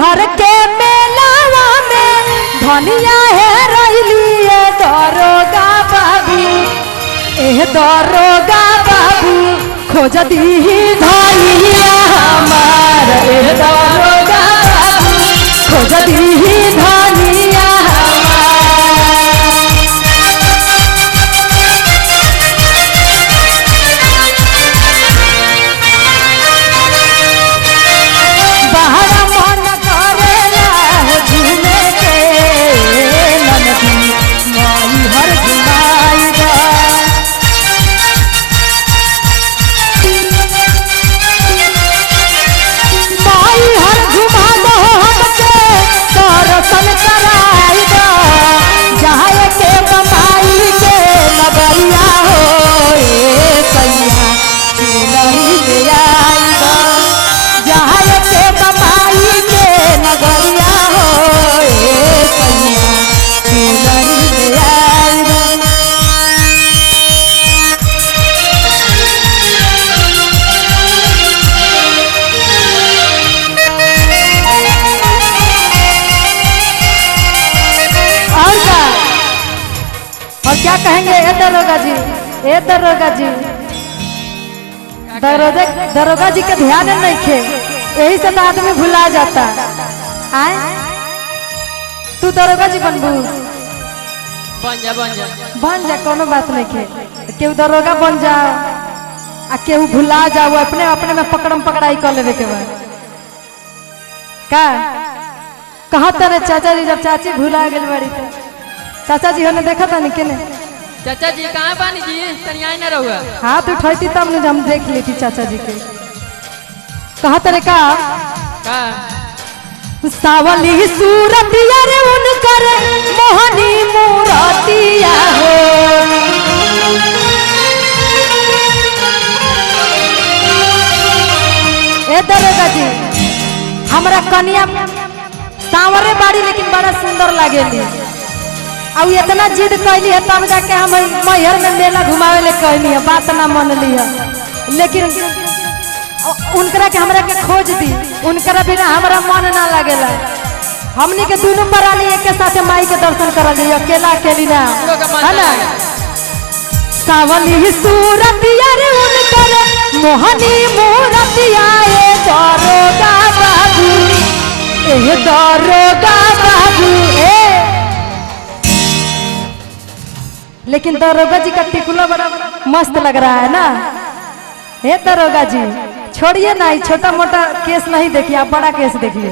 हर के मेलावा में धनिया है रैली दरोगा बाबू दरोगा बाबू खोज दी धनिया हमार दरोगा बाबू खोज दी धनिया क्या कहेंगे ए दरोगा जी दरोगा जी के ध्यान नहीं खे यही से तो आदमी भुला जाता आए तू दरोगा जी बनबू बन जा कोनो बात नहीं खे केहू दरोगा बन जाओ आ केहू भुला जाओ अपने अपने में पकड़म पकड़ाई कर लेवे के बाद का कहा तेरे चाचा जी जब चाची भुला गई बड़ी तो चाचा जी होने देखा था नहीं केने चाचा जी कहाँ बानी जी तनी आई ना रहुआ हाथ उठाई तब न हम देख ली थी चाचा जी के कहा तेरे का सावली सूरतिया रे उनकर मोहनी मूरतिया हो ए दरोगा जी हमरा कन्या सांवरे बाड़ी लेकिन बड़ा सुंदर लागेली और इतना जिद कैली है तब जाके हम मैहर में मेला घुमावे ले कहली है बात ना मन ली है लेकिन उनकरा के हमरा के खोज दी उनकरा बिना हमरा मन ना लगेला हमनी के दोनों परानी एक के साथ माई के दर्शन कर ली अकेला अकेली ना है ना सावली सूरतिया रे उनकर मोहनी मूरतिया ए दरोगा बाबू दरोगा बाबू लेकिन दरोगा जी का टिकुला बड़ा मस्त लग रहा है ना हे दरोगा जी छोड़िए ना छोटा मोटा केस नहीं देखिए आप बड़ा केस देखिए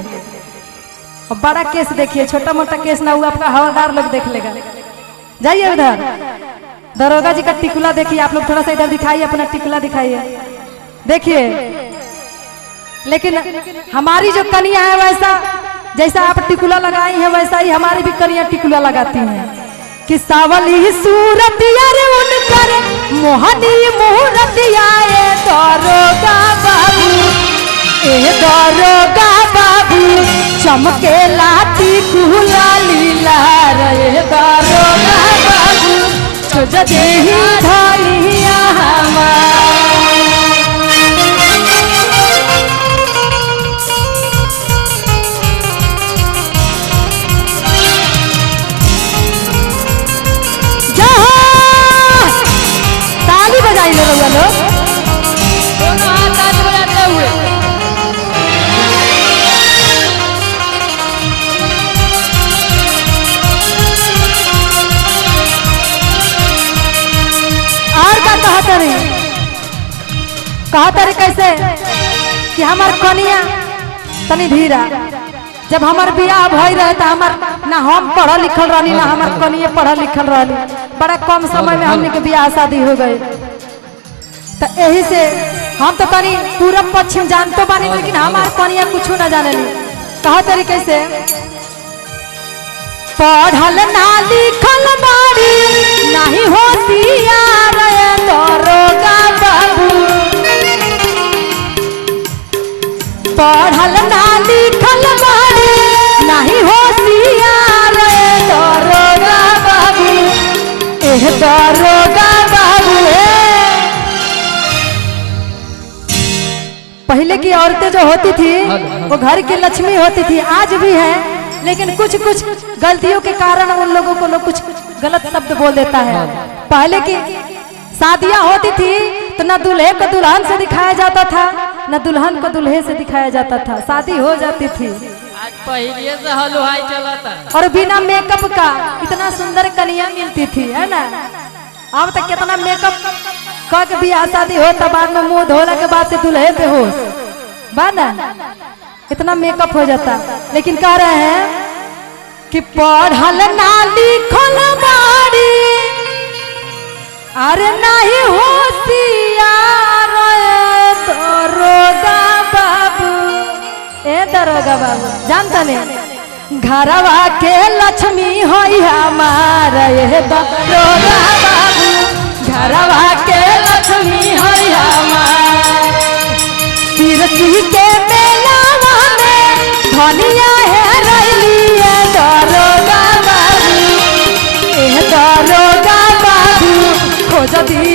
अब बड़ा केस देखिए छोटा मोटा केस ना हुआ आपका हवलदार लोग देख लेगा जाइए उधर दरोगा जी का टिकुला देखिए आप लोग थोड़ा सा इधर दिखाइए अपना टिकुला दिखाइए देखिए लेकिन हमारी जो कन्या है वैसा जैसा आप टिकुला लगाई है वैसा ही हमारी भी कन्या टिकुला लगाती हैं कि सावली सूरतिया रे उनकर मोहनी मूरतिया ए दरोगा बाबू चमके लाठी कुला लीला रे दरोगा बाबू खोज देही धनिया हमार बजाई ले रहा लोग दोनों हाथ ताली बजाते हुए और का कहता रही कैसे कि हमार कनिया तनी धीरा जब हमार बियाह भई रहे तो हमार ना हम पढ़ल लिखल रहनी ना हमार कनिया पढ़ल लिखल रहनी बड़ा कम समय में हमने के बियाह शादी हो गए तो यही से हम तो तनी पूरब पश्चिम जानतो बानी लेकिन हमार कनिया कुछ ना जाने ली कहा तरीके से पढ़ल ना लिखल बाड़ी नहीं होती यार दरोगा बाबू पढ़ल ना लिखल बाड़ी नहीं होती यार दरोगा बाबू दरोगा बाबू पहले पहले की औरतें जो होती थी वो घर की लक्ष्मी होती थी, आज भी है, लेकिन कुछ कुछ गलतियों के कारण उन लोगों को लोग कुछ गलत शब्द बोल देता है। पहले की शादियां होती थी तो न दूल्हे को दुल्हन से दिखाया जाता था, न दुल्हन को दूल्हे से दिखाया जाता था, शादी हो जाती थी आज पहले से हलवाई चलाता। और बिना मेकअप का इतना सुंदर कन्या मिलती थी, है ना। अब तक कितना मेकअप कर के बियाह शादी होता, बाद में मुंह धोला के बाद से दूल्हे बेहोश बना, इतना मेकअप हो जाता। लेकिन कह रहे हैं कि पढ़ल ना लिखल बाड़ी, अरे नहीं होशियार दरोगा बाबू, ए दरोगा बाबू जानता नहीं, घरवा के लक्ष्मी होई हमारा ये दरोगा बाबू, घरवा के लक्ष्मी होई हमार। तिरसी के मेलावा में धनिया है रैली दरोगा बाबू, ए दरोगा बाबू खोज दी